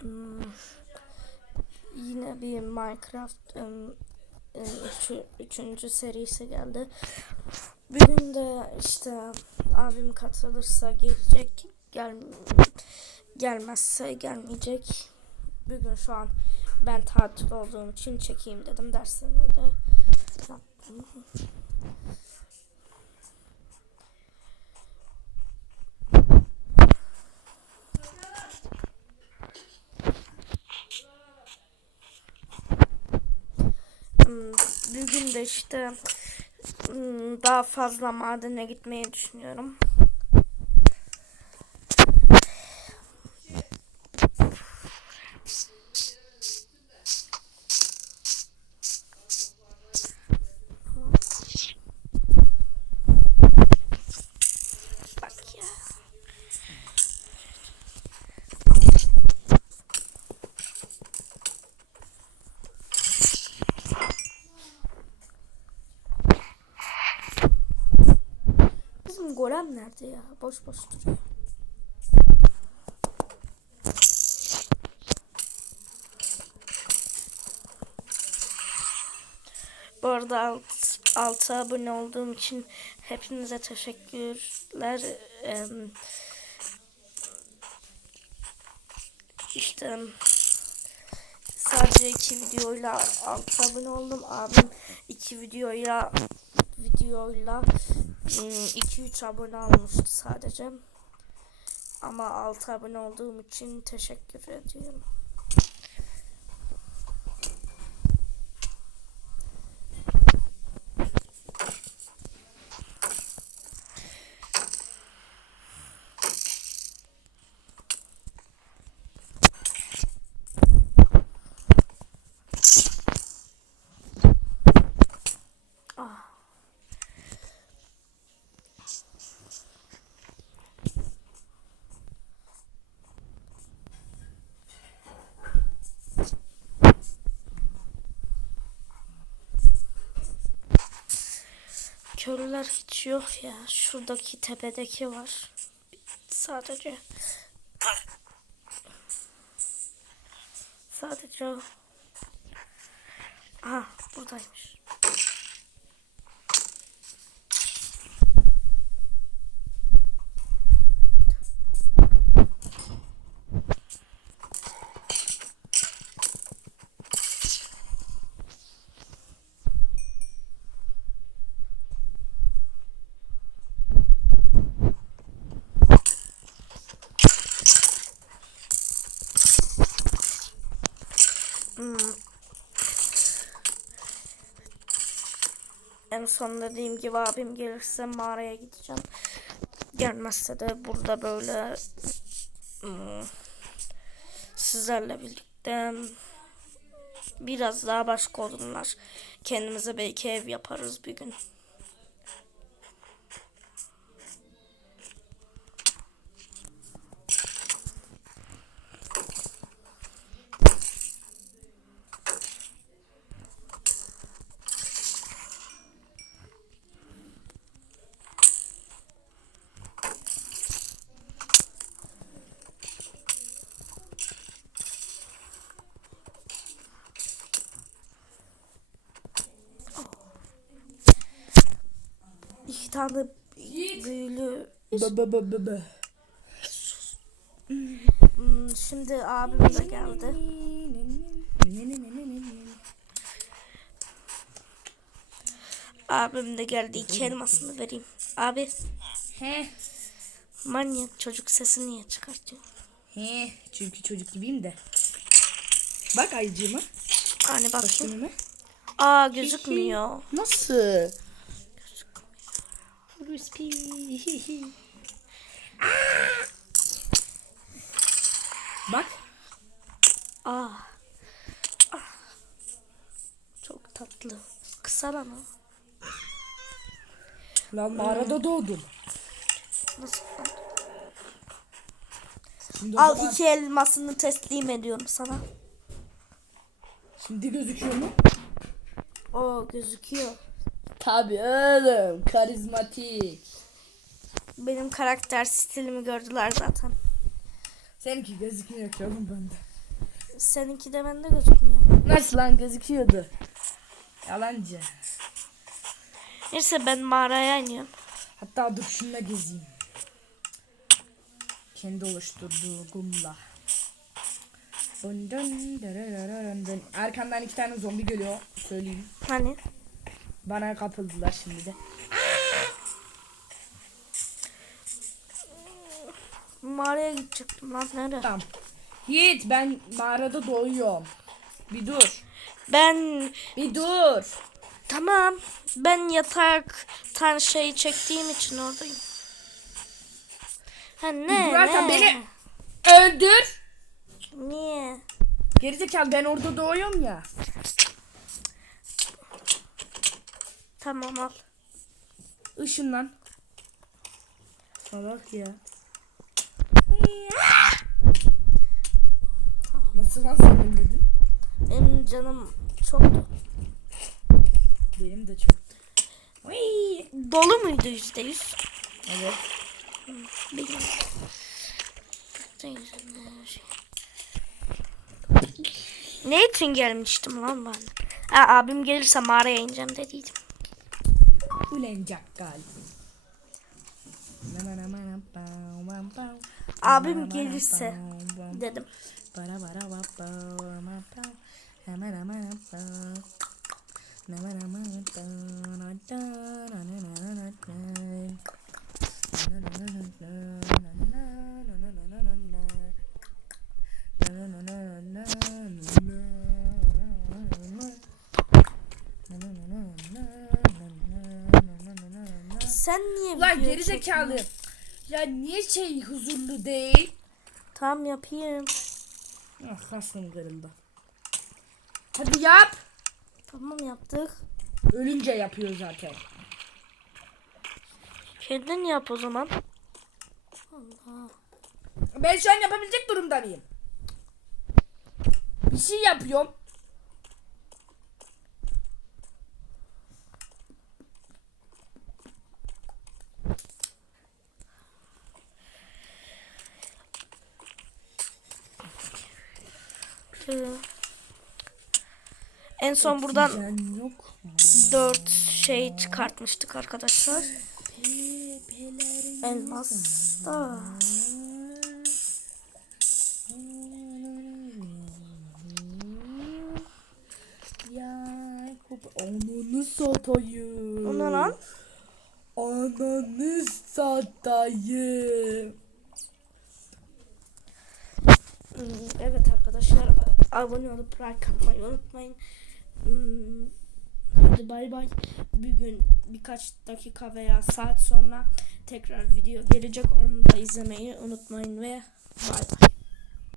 Hmm, yine bir Minecraft üçü, üçüncü serisi geldi. Bugün de işte abim katılırsa gelecek, gel gelmezse gelmeyecek. Bugün şu an ben tatil olduğum için çekeyim dedim derslerimi de yaptım. Hmm, Bugün de işte hmm, daha fazla madene gitmeyi düşünüyorum. Golem nerede ya? Boş boş duruyor. Bu arada alt, altı abone olduğum için hepinize teşekkürler. Em, işte sadece iki videoyla altı abone oldum. Abim iki videoyla videoyla 2-3 abone almıştı sadece. Ama 6 abone olduğum için teşekkür ediyorum. Ah. Köylüler hiç yok ya. Şuradaki tepedeki var. Sadece. Sadece. Aha buradaymış. Hmm. En son dediğim gibi abim gelirse mağaraya gideceğim. Gelmezse de burada böyle hmm, sizlerle birlikte biraz daha başka odunlar kendimize belki ev yaparız bir gün. İki tane büyülü. Hmm, şimdi abim de geldi. Abim de geldi. İki elmasını vereyim. Abi He. manyak çocuk sesi niye çıkartıyor? He. Çünkü çocuk gibiyim de. Bak ayıcığıma. Hani bakayım. Kostümüme. Aa gözükmüyor. Nasıl? Crispy. Bak. Aa. Ah. Çok tatlı. Kısa lan o. Lan mağarada doğdum. Nasıl? Şimdi Al zaman- iki elmasını teslim ediyorum sana. Şimdi gözüküyor mu? O gözüküyor. Tabii oğlum. Karizmatik. Benim karakter stilimi gördüler zaten. Seninki gözükmüyor ki oğlum bende. seninki de bende gözükmüyor. Nasıl lan gözüküyordu? Yalancı. Neyse ben mağaraya iniyorum. Hatta dur şununla gezeyim. Kendi oluşturduğu kumla. Arkamdan iki tane zombi geliyor. Söyleyeyim. Hani? Bana kapıldılar şimdi de. Mağaraya gidecektim lan nereye? Tamam. Yiğit ben mağarada doğuyorum. Bir dur. Ben Bir dur. tamam. Ben yatak tan şeyi çektiğim için oradayım. Ha ne? durarsan ne? beni- Öldür. Niye? Gerizekalı ben orada doğuyorum ya. Tamam al. Işınlan. Salak ya. Nasıl lan sen ölmedin? Benim canım çoktu. Benim de çok. Dolu muydu yüzde yüz? Evet. Bilmiyorum. Ne için gelmiştim lan ben? Ha, abim gelirse mağaraya ineceğim dediydim. Ulenecek galiba. Abim gelirse dedim. Niye video geri zekalı. çekmiyorsun? Ya niye şey huzurlu değil? Tamam yapayım. Ah kasım kırıldı. Hadi yap. Tamam yaptık. Ölünce yapıyor zaten. Kendin yap o zaman. Allah. Ben şu an yapabilecek durumda mıyım? Bir şey yapıyorum. Tüh. En son buradan yok mu? dört şey çıkartmıştık arkadaşlar. Elmas da. Ananı satayım. O ne lan? Ananı satayım. Evet arkadaşlar abone olup like atmayı unutmayın. Hmm, Hadi bay bay. Bugün birkaç dakika veya saat sonra tekrar video gelecek. Onu da izlemeyi unutmayın ve bay bay.